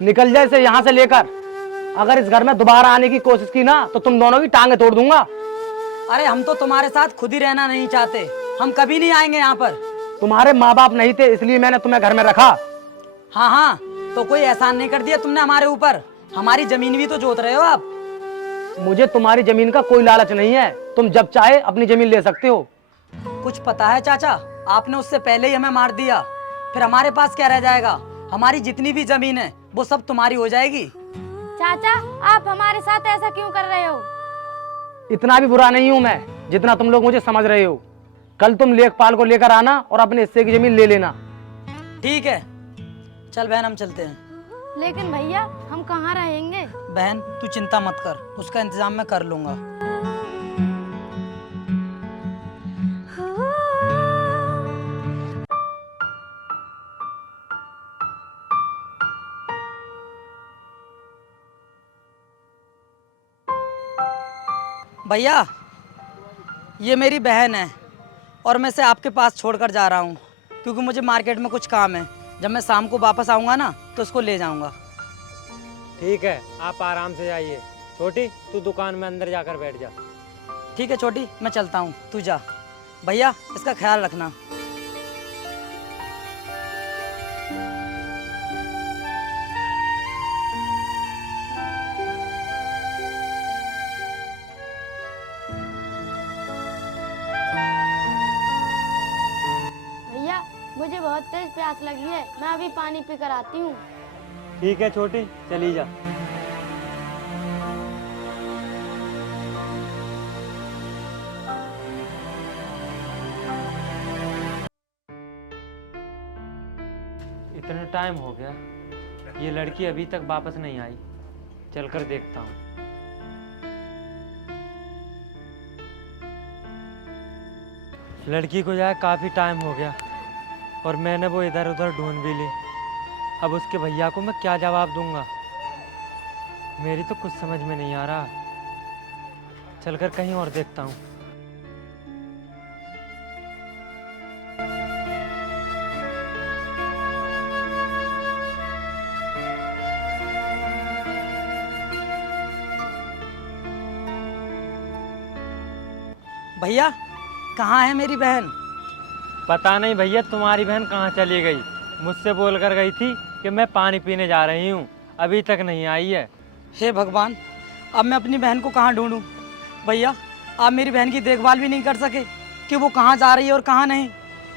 निकल जाए इसे यहाँ से लेकर। अगर इस घर में दोबारा आने की कोशिश की ना तो तुम दोनों की टांगे तोड़ दूंगा। अरे हम तो तुम्हारे साथ खुद ही रहना नहीं चाहते, हम कभी नहीं आएंगे यहाँ पर। तुम्हारे माँ बाप नहीं थे इसलिए मैंने तुम्हें घर में रखा। हाँ हाँ, तो कोई एहसान नहीं कर दिया तुमने हमारे ऊपर। हमारी जमीन भी तो जोत रहे हो आप। मुझे तुम्हारी जमीन का कोई लालच नहीं है, तुम जब चाहे अपनी जमीन ले सकते हो। कुछ पता है चाचा, आपने उससे पहले ही हमें मार दिया, फिर हमारे पास क्या रह जाएगा? हमारी जितनी भी जमीन है वो सब तुम्हारी हो जाएगी। चाचा, आप हमारे साथ ऐसा क्यों कर रहे हो? इतना भी बुरा नहीं हूं मैं जितना तुम लोग मुझे समझ रहे हो। कल तुम लेखपाल को लेकर आना और अपने हिस्से की जमीन ले लेना। ठीक है, चल बहन हम चलते हैं। लेकिन भैया, हम कहाँ रहेंगे? बहन तू चिंता मत कर, उसका इंतजाम मैं कर लूंगा। भैया, ये मेरी बहन है और मैं इसे आपके पास छोड़कर जा रहा हूँ क्योंकि मुझे मार्केट में कुछ काम है। जब मैं शाम को वापस आऊँगा ना तो उसको ले जाऊँगा। ठीक है, आप आराम से जाइए। छोटी, तू दुकान में अंदर जाकर बैठ जा। ठीक है छोटी, मैं चलता हूँ, तू जा। भैया इसका ख्याल रखना। भैया, मुझे बहुत तेज प्यास लगी है, मैं अभी पानी पी कर आती हूँ। ठीक है छोटी, चली जा। इतना टाइम हो गया, ये लड़की अभी तक वापस नहीं आई। चलकर देखता हूँ। लड़की को जाए काफ़ी टाइम हो गया और मैंने वो इधर उधर ढूंढ भी ली। अब उसके भैया को मैं क्या जवाब दूंगा, मेरी तो कुछ समझ में नहीं आ रहा। चलकर कहीं और देखता हूँ। भैया कहाँ है मेरी बहन? पता नहीं भैया, तुम्हारी बहन कहाँ चली गई। मुझसे बोल कर गई थी कि मैं पानी पीने जा रही हूँ, अभी तक नहीं आई है। हे भगवान, अब मैं अपनी बहन को कहाँ ढूंढूं? भैया आप मेरी बहन की देखभाल भी नहीं कर सके कि वो कहाँ जा रही है और कहाँ नहीं।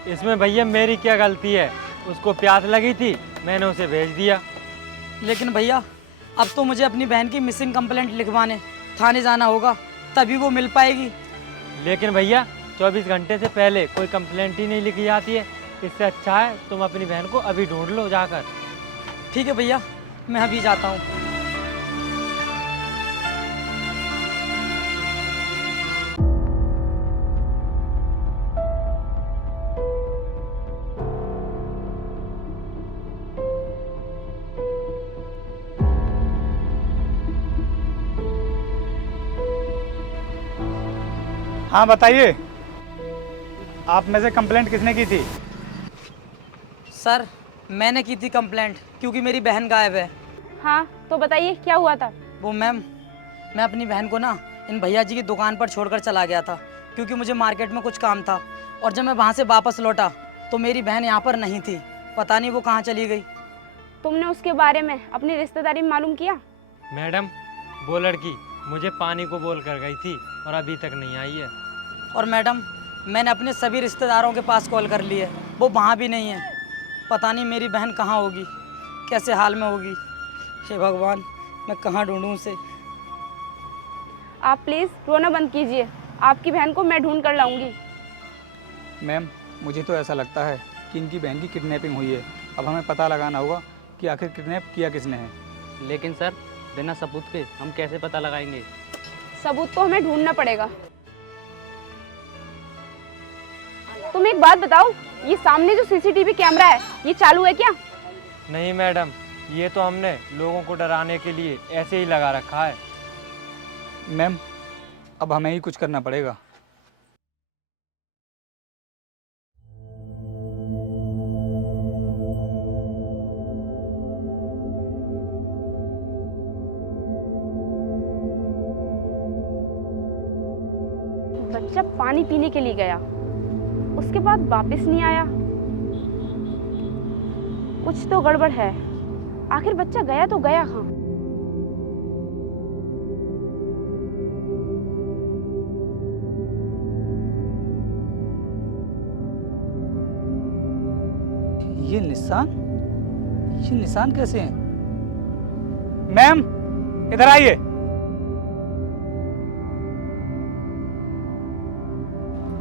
इसमें भैया मेरी क्या गलती है? उसको प्यास लगी थी, मैंने उसे भेज दिया। लेकिन भैया अब तो मुझे अपनी बहन की मिसिंग कंप्लेंट लिखवाने थाने जाना होगा, तभी वो मिल पाएगी। लेकिन भैया 24 घंटे से पहले कोई कंप्लेंट ही नहीं लिखी जाती है। इससे अच्छा है तुम अपनी बहन को अभी ढूंढ लो जाकर। ठीक है भैया, मैं अभी जाता हूँ। हाँ बताइए, आप में से कंप्लेंट किसने की थी? सर मैंने की थी कंप्लेंट क्योंकि मेरी बहन गायब है। हाँ तो बताइए क्या हुआ था? वो मैम, मैं अपनी बहन को ना इन भैया जी की दुकान पर छोड़कर चला गया था क्योंकि मुझे मार्केट में कुछ काम था, और जब मैं वहाँ से वापस लौटा तो मेरी बहन यहाँ पर नहीं थी। पता नहीं वो कहाँ चली गई। तुमने उसके बारे में अपनी रिश्तेदारी में मालूम किया? मैडम, वो लड़की मुझे पानी को बोल कर गई थी और अभी तक नहीं आई है। और मैडम मैंने अपने सभी रिश्तेदारों के पास कॉल कर ली है, वो वहाँ भी नहीं है। पता नहीं मेरी बहन कहाँ होगी, कैसे हाल में होगी। हे भगवान, मैं कहाँ ढूंढूं उसे। आप प्लीज़ रोना बंद कीजिए, आपकी बहन को मैं ढूंढ कर लाऊंगी। मैम, मुझे तो ऐसा लगता है कि इनकी बहन की किडनैपिंग हुई है। अब हमें पता लगाना होगा कि आखिर किडनैप किया किसने है। लेकिन सर, बिना सबूत के हम कैसे पता लगाएंगे? सबूत तो हमें ढूंढना पड़ेगा। तुम एक बात बताओ, ये सामने जो सीसीटीवी कैमरा है ये चालू है क्या? नहीं मैडम, ये तो हमने लोगों को डराने के लिए ऐसे ही लगा रखा है। मैम, अब हमें ही कुछ करना पड़ेगा। पानी पीने के लिए गया, उसके बाद वापस नहीं आया। कुछ तो गड़बड़ है। आखिर बच्चा गया तो गया कहाँ? ये निशान कैसे हैं? मैम इधर आइए।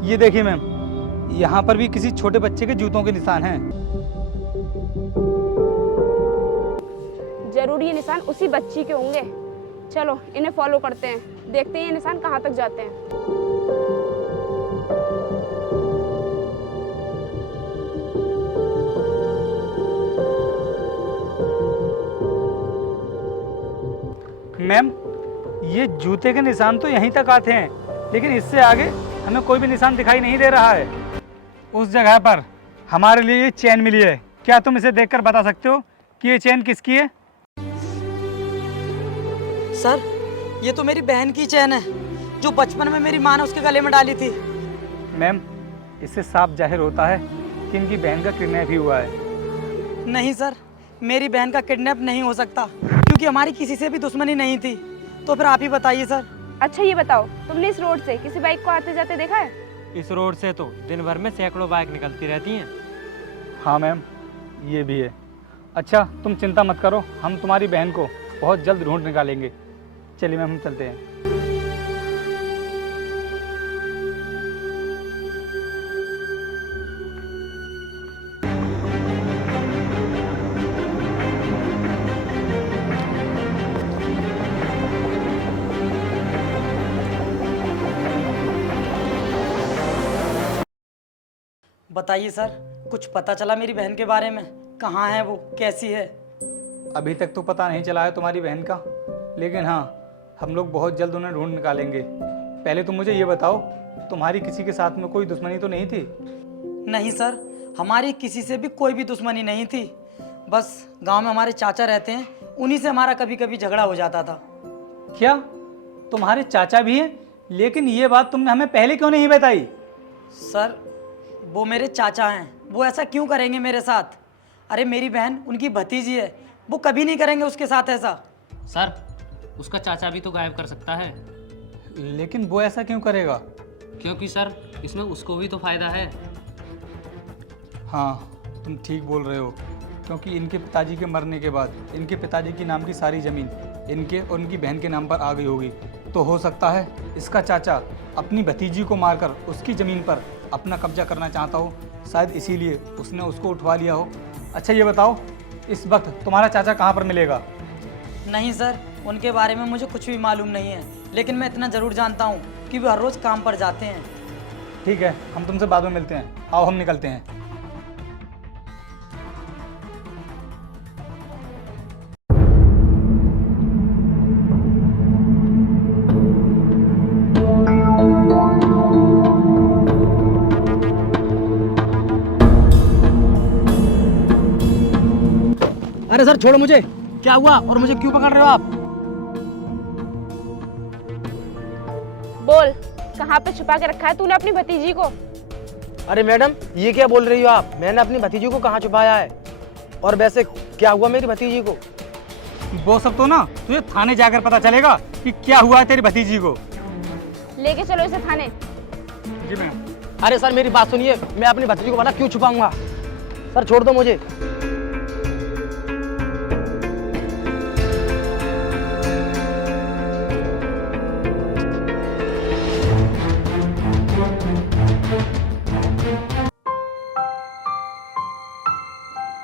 ये देखिए मैम, यहाँ पर भी किसी छोटे बच्चे के जूतों के निशान हैं। जरूर ये निशान उसी बच्ची के होंगे। चलो इन्हें फॉलो करते हैं, देखते हैं ये निशान कहाँ तक जाते हैं। मैम ये जूते के निशान तो यहीं तक आते हैं, लेकिन इससे आगे हमें कोई भी निशान दिखाई नहीं दे रहा है। उस जगह पर हमारे लिए ये चेन मिली है। क्या तुम इसे देखकर बता सकते हो कि ये चेन किसकी है? सर ये तो मेरी बहन की चैन है, जो बचपन में मेरी माँ ने उसके गले में डाली थी। मैम इससे साफ जाहिर होता है कि इनकी बहन का किडनैप ही हुआ है। नहीं सर, मेरी बहन का किडनैप नहीं हो सकता, क्योंकि हमारी किसी से भी दुश्मनी नहीं थी। तो फिर आप ही बताइए सर। अच्छा ये बताओ, तुमने इस रोड से किसी बाइक को आते जाते देखा है? इस रोड से तो दिन भर में सैकड़ों बाइक निकलती रहती हैं। हाँ मैम ये भी है। अच्छा तुम चिंता मत करो, हम तुम्हारी बहन को बहुत जल्द ढूंढ निकालेंगे। चलिए मैम हम चलते हैं। बताइए सर, कुछ पता चला मेरी बहन के बारे में? कहाँ है वो, कैसी है? अभी तक तो पता नहीं चला है तुम्हारी बहन का, लेकिन हाँ हम लोग बहुत जल्द उन्हें ढूंढ निकालेंगे। पहले तुम मुझे ये बताओ, तुम्हारी किसी के साथ में कोई दुश्मनी तो नहीं थी? नहीं सर, हमारी किसी से भी कोई भी दुश्मनी नहीं थी। बस गांव में हमारे चाचा रहते हैं, उन्हीं से हमारा कभी कभी झगड़ा हो जाता था। क्या तुम्हारे चाचा भी हैं? लेकिन ये बात तुमने हमें पहले क्यों नहीं बताई? सर वो मेरे चाचा हैं, वो ऐसा क्यों करेंगे मेरे साथ? अरे मेरी बहन उनकी भतीजी है, वो कभी नहीं करेंगे उसके साथ ऐसा। सर उसका चाचा भी तो गायब कर सकता है। लेकिन वो ऐसा क्यों करेगा? क्योंकि सर इसमें उसको भी तो फायदा है। हाँ तुम ठीक बोल रहे हो, क्योंकि इनके पिताजी के मरने के बाद इनके पिताजी की नाम की सारी ज़मीन इनके और उनकी बहन के नाम पर आ गई होगी। तो हो सकता है इसका चाचा अपनी भतीजी को मारकर उसकी ज़मीन पर अपना कब्जा करना चाहता हो, शायद इसीलिए उसने उसको उठवा लिया हो। अच्छा ये बताओ, इस वक्त तुम्हारा चाचा कहाँ पर मिलेगा? नहीं सर, उनके बारे में मुझे कुछ भी मालूम नहीं है, लेकिन मैं इतना ज़रूर जानता हूँ कि वो हर रोज़ काम पर जाते हैं। ठीक है, हम तुमसे बाद में मिलते हैं। आओ हम निकलते हैं। अरे सर छोड़ो मुझे, क्या हुआ और मुझे क्यों पकड़ रहे हो आप? बोल, कहाँ पे छुपा के रखा है तूने अपनी भतीजी को? अरे मैडम ये क्या बोल रही हो आप? मैंने अपनी भतीजी को कहाँ छुपाया है? और वैसे क्या हुआ मेरी भतीजी को? वो सब तो ना तुझे थाने जाकर पता चलेगा कि क्या हुआ है तेरी भतीजी को। लेके चलो इसे थाने। जी मैम। अरे सर मेरी बात सुनिए, मैं अपनी भतीजी को भला क्यों छुपाऊंगा? सर छोड़ दो मुझे।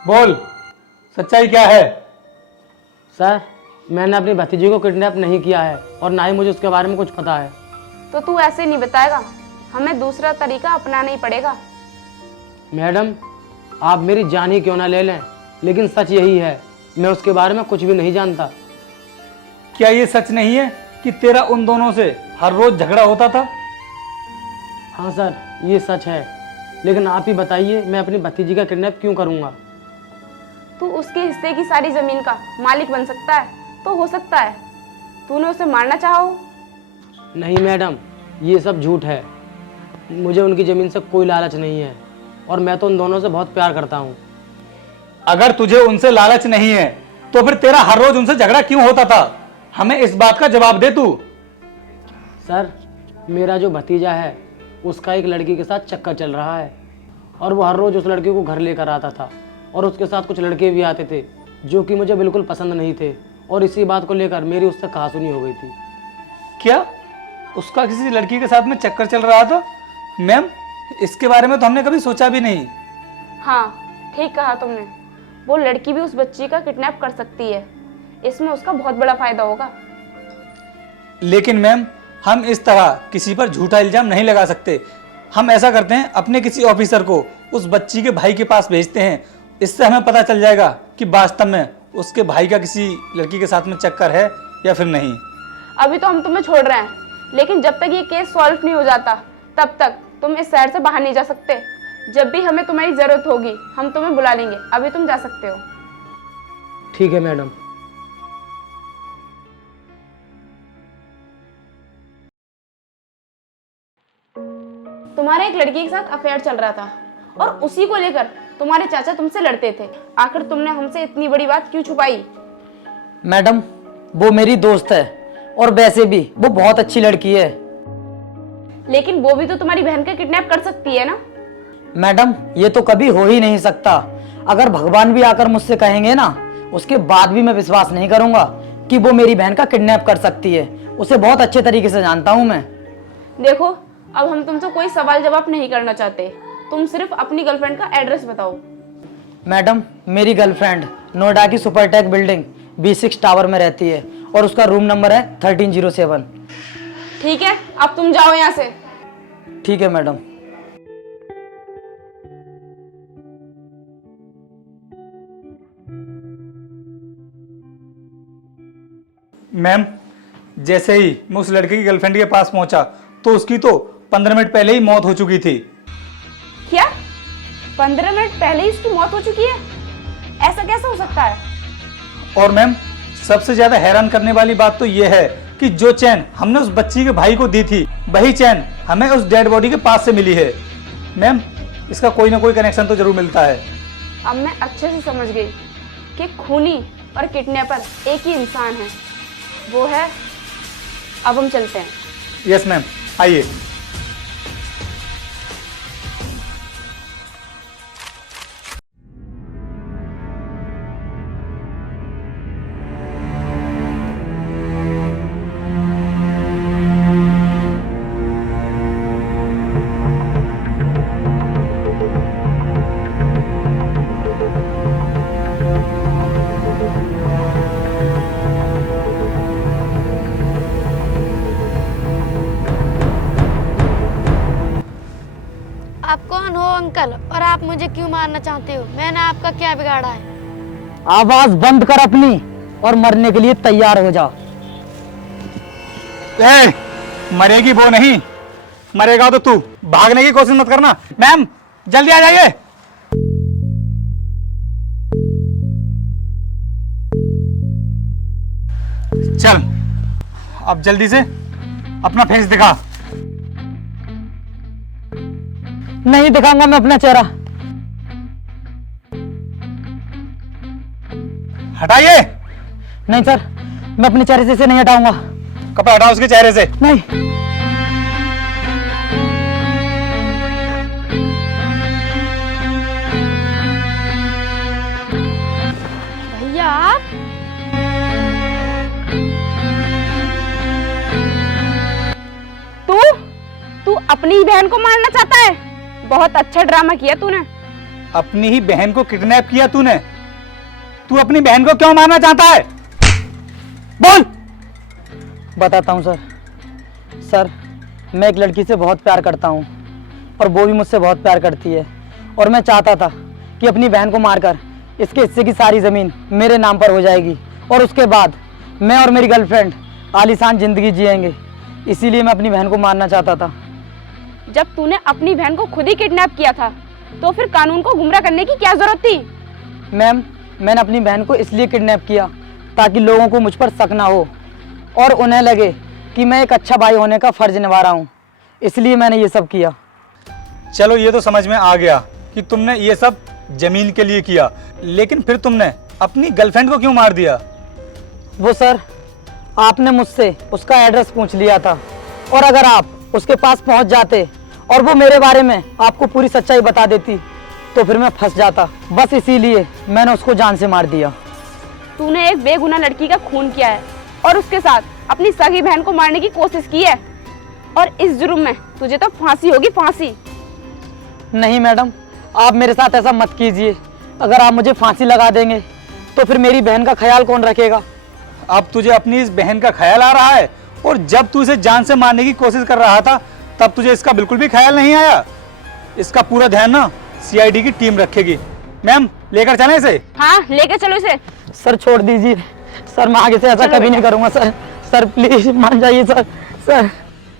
बोल, सच्चाई क्या है? सर मैंने अपनी भतीजी को किडनैप नहीं किया है और ना ही मुझे उसके बारे में कुछ पता है। तो तू ऐसे नहीं बताएगा, हमें दूसरा तरीका अपनाना ही पड़ेगा। मैडम आप मेरी जान ही क्यों ना ले लें, लेकिन सच यही है, मैं उसके बारे में कुछ भी नहीं जानता। क्या ये सच नहीं है कि तेरा उन दोनों से हर रोज झगड़ा होता था? हाँ सर ये सच है, लेकिन आप ही बताइए मैं अपनी भतीजी का किडनैप क्यों करूँगा? तू उसके हिस्से की सारी जमीन का मालिक बन सकता है तो हो सकता है तूने उसे मारना चाहो। नहीं मैडम ये सब झूठ है। मुझे उनकी ज़मीन से कोई लालच नहीं है और मैं तो उन दोनों से बहुत प्यार करता हूँ। अगर तुझे उनसे लालच नहीं है तो फिर तेरा हर रोज उनसे झगड़ा क्यों होता था? हमें इस बात का जवाब दे तू। सर, मेरा जो भतीजा है उसका एक लड़की के साथ चक्कर चल रहा है और वो हर रोज़ उस लड़के को घर लेकर आता था और उसके साथ कुछ लड़के भी आते थे जो कि मुझे बिल्कुल पसंद नहीं थे और इसी बात को लेकर मेरी उससे कहासुनी हो गई थी। क्या उसका किसी लड़की के साथ में चक्कर चल रहा था? मैम, इसके बारे में तो हमने कभी सोचा भी नहीं। हाँ, ठीक कहा तुमने। वो लड़की भी उस बच्ची का किडनैप कर सकती है, इसमें उसका बहुत बड़ा फायदा होगा। लेकिन मैम, हम इस तरह किसी पर झूठा इल्जाम नहीं लगा सकते। हम ऐसा करते हैं, अपने किसी ऑफिसर को उस बच्ची के भाई के पास भेजते हैं। इससे हमें पता चल जाएगा कि वास्तव में उसके भाई का किसी लड़की के साथ में चक्कर है या फिर नहीं। अभी तो हम तुम्हें छोड़ रहे हैं, लेकिन जब तक ये केस सॉल्व नहीं हो जाता तब तक तुम इस शहर से बाहर नहीं जा सकते। जब भी हमें तुम्हारी जरूरत होगी हम तुम्हें बुला लेंगे। अभी तुम जा सकते हो। ठीक है मैडम। तुम्हारे एक लड़की के साथ अफेयर चल रहा था और उसी को लेकर तुम्हारे चाचा तुमसे लड़ते थे। आखिर तुमने हमसे इतनी बड़ी बात क्यों छुपाई? मैडम, वो मेरी दोस्त है और वैसे भी वो बहुत अच्छी लड़की है। लेकिन वो भी तो तुम्हारी बहन का किडनैप कर सकती है ना? मैडम, ये तो कभी हो ही नहीं सकता। अगर भगवान भी आकर मुझसे कहेंगे ना, उसके बाद भी मैं विश्वास नहीं करूंगा कि वो मेरी बहन का किडनैप कर सकती है। उसे बहुत अच्छे तरीके से जानता हूं मैं। देखो, अब हम तुमसे कोई सवाल जवाब नहीं करना चाहते। तुम सिर्फ अपनी गर्लफ्रेंड का एड्रेस बताओ। मैडम, मेरी गर्लफ्रेंड नोएडा की सुपरटेक बिल्डिंग B6 टावर में रहती है और उसका रूम नंबर है 1307। ठीक है, अब तुम जाओ यहाँ से। ठीक है मैडम। मैम, जैसे ही मैं उस लड़के की गर्लफ्रेंड के पास पहुंचा तो उसकी तो 15 मिनट पहले ही मौत हो चुकी थी। क्या 15 मिनट पहले ही उसकी मौत हो चुकी है? ऐसा कैसे हो सकता है? और मैम, सबसे ज्यादा हैरान करने वाली बात तो यह है कि जो चैन हमने उस बच्ची के भाई को दी थी वही चैन हमें उस डेड बॉडी के पास से मिली है। मैम, इसका कोई ना कोई कनेक्शन तो जरूर मिलता है। अब मैं अच्छे से समझ गई कि खूनी और किडनैपर एक ही इंसान है। वो है। अब हम चलते हैं। यस मैम, आइए। आप कौन हो अंकल और आप मुझे क्यों मारना चाहते हो? मैंने आपका क्या बिगाड़ा है? आवाज बंद कर अपनी और मरने के लिए तैयार हो जा। मरेगी वो नहीं, मरेगा तो तू। भागने की कोशिश मत करना। मैम, जल्दी आ जाइए। चल, अब जल्दी से अपना फेस दिखा। नहीं दिखाऊंगा मैं अपना चेहरा। हटाइए। नहीं सर, मैं अपने चेहरे से इसे नहीं हटाऊंगा। कपड़ा हटाओ उसके चेहरे से। नहीं। भैया आप? तू अपनी ही बहन को मारना चाहता है? बहुत अच्छा ड्रामा किया तूने। अपनी ही बहन को किडनैप किया तूने। तू अपनी बहन को क्यों मारना चाहता है? बोल। बताता हूँ सर। सर, मैं एक लड़की से बहुत प्यार करता हूँ और वो भी मुझसे बहुत प्यार करती है और मैं चाहता था कि अपनी बहन को मारकर इसके हिस्से की सारी ज़मीन मेरे नाम पर हो जाएगी और उसके बाद मैं और मेरी गर्लफ्रेंड आलीशान ज़िंदगी जिएंगे। इसीलिए मैं अपनी बहन को मारना चाहता था। जब तूने अपनी बहन को खुद ही किडनैप किया था तो फिर कानून को गुमराह करने की क्या जरूरत थी? मैम, मैंने अपनी बहन को इसलिए किडनैप किया ताकि लोगों को मुझ पर शक ना हो और उन्हें लगे कि मैं एक अच्छा भाई होने का फर्ज निभा रहा हूँ। इसलिए मैंने ये सब किया। चलो ये तो समझ में आ गया कि तुमने ये सब जमीन के लिए किया, लेकिन फिर तुमने अपनी गर्लफ्रेंड को क्यों मार दिया? वो सर, आपने मुझसे उसका एड्रेस पूछ लिया था, और अगर आप उसके पास पहुंच जाते और वो मेरे बारे में आपको पूरी सच्चाई बता देती तो फिर मैं फंस जाता। बस इसीलिए मैंने उसको जान से मार दिया। तूने एक बेगुनाह लड़की का खून किया है और उसके साथ अपनी सगी बहन को मारने की कोशिश की है, और इस जुर्म में तुझे तो फांसी होगी, फांसी। नहीं मैडम, आप मेरे साथ ऐसा मत कीजिए। अगर आप मुझे फांसी लगा देंगे तो फिर मेरी बहन का ख्याल कौन रखेगा? अब तुझे अपनी इस बहन का ख्याल आ रहा है, और जब तू इसे जान से मारने की कोशिश कर रहा था तब तुझे इसका बिल्कुल भी ख्याल नहीं आया। इसका पूरा ध्यान ना सीआईडी की टीम रखेगी। मैम, लेकर चलें इसे? हाँ, लेके चलो इसे। सर छोड़ दीजिए सर, मैं आगे से ऐसा कभी नहीं करूँगा सर। सर प्लीज मान जाइए सर। सर